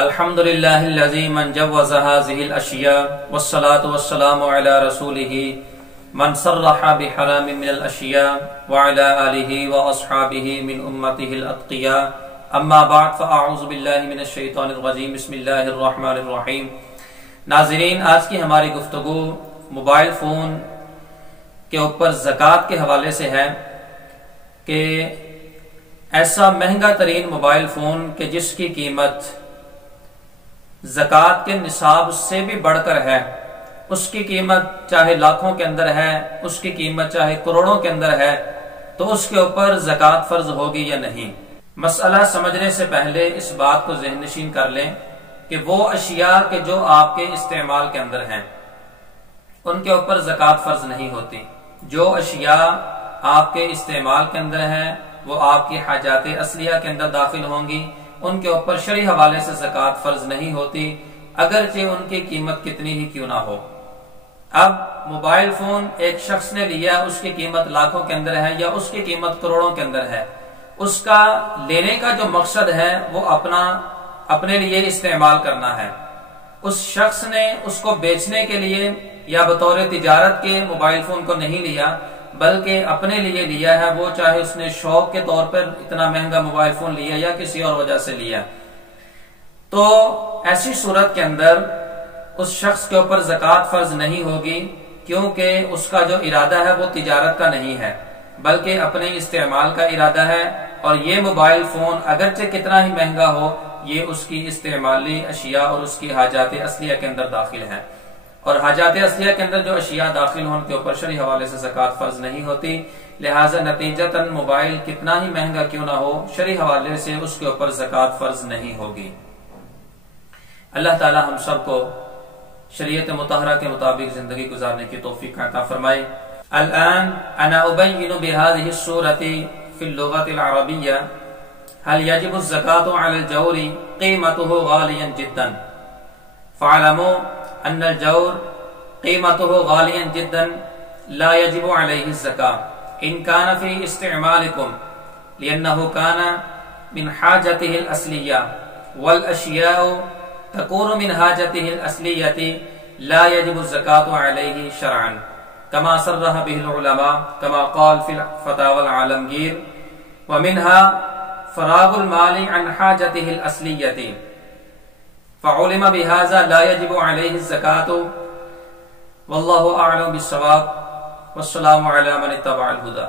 الحمد للہ الذی من جوز هذه الاشیاء والصلاة والسلام علی رسولہ من صرح بحرام من الاشیاء وعلی آلہ واصحابہ من امتہ الاتقیاء اما بعد فاعوذ باللہ من الشیطان الرجیم بسم اللہ الرحمن الرحیم۔ ناظرین، آج کی ہماری گفتگو موبائل فون کے اوپر زکوٰۃ کے حوالے سے ہے کہ ایسا مہنگا ترین موبائل فون کہ جس کی قیمت زکوٰۃ کے نصاب سے بھی بڑھ کر ہے، اس کی قیمت چاہے لاکھوں کے اندر ہے، اس کی قیمت چاہے کروڑوں کے اندر ہے، تو اس کے اوپر زکوٰۃ فرض ہوگی یا نہیں۔ مسئلہ سمجھنے سے پہلے اس بات کو ذہن نشین کر لیں کہ وہ اشیاء کے جو آپ کے استعمال کے اندر ہیں ان کے اوپر زکوٰۃ فرض نہیں ہوتی۔ جو اشیاء آپ کے استعمال کے اندر ہیں وہ آپ کی حاجات اصلیہ کے اندر داخل ہوں گی، ان کے اوپر شرعی حوالے سے زکوٰۃ فرض نہیں ہوتی، اگرچہ ان کی قیمت کتنی ہی کیوں نہ ہو۔ اب موبائل فون ایک شخص نے لیا، اس کی قیمت لاکھوں کے اندر ہے یا اس کی قیمت کروڑوں کے اندر ہے، اس کا لینے کا جو مقصد ہے وہ اپنے لیے استعمال کرنا ہے۔ اس شخص نے اس کو بیچنے کے لیے یا بطور تجارت کے موبائل فون کو نہیں لیا بلکہ اپنے لیے لیا ہے، وہ چاہے اس نے شوق کے طور پر اتنا مہنگا موبائل فون لیا یا کسی اور وجہ سے لیا، تو ایسی صورت کے اندر اس شخص کے اوپر زکوٰۃ فرض نہیں ہوگی، کیونکہ اس کا جو ارادہ ہے وہ تجارت کا نہیں ہے بلکہ اپنے استعمال کا ارادہ ہے، اور یہ موبائل فون اگرچہ کتنا ہی مہنگا ہو یہ اس کی استعمالی اشیاء اور اس کی حاجات اصلیہ کے اندر داخل ہے، اور حاجات اصلیہ کے اندر جو اشیاء داخل ہوں ان کے اوپر شرعی حوالے سے زکوٰۃ فرض نہیں ہوتی، لہٰذا نتیجتاً موبائل کتنا ہی مہنگا کیوں نہ ہو شرعی حوالے سے اس کے اوپر زکوٰۃ فرض نہیں ہوگی۔ اللہ تعالی ہم سب کو شریعت مطہرہ کے مطابق زندگی گزارنے کی توفیق عطا فرمائے۔ الآن انا ابین بهذه الصورة في اللغة العربية هل يجب الزكاة على الجور قيمته غاليا جدا، فاعلموا ان الجور قيمته غاليا جدا لا يجب عليه الزكاة ان كان في استعمالكم لأنه كان من حاجته الأصلية، والأشياء تكون من حاجته الأصلية لا يجب الزكاة عليه شرعا كما صرح به العلماء كما قال في فتاوى العالمگیر، ومنها فراغ المال عن حاجته الأصلية فعلم بهذا لا يجب عليه الزكاة، والله أعلم بالصواب، والسلام على من اتبع الهدى۔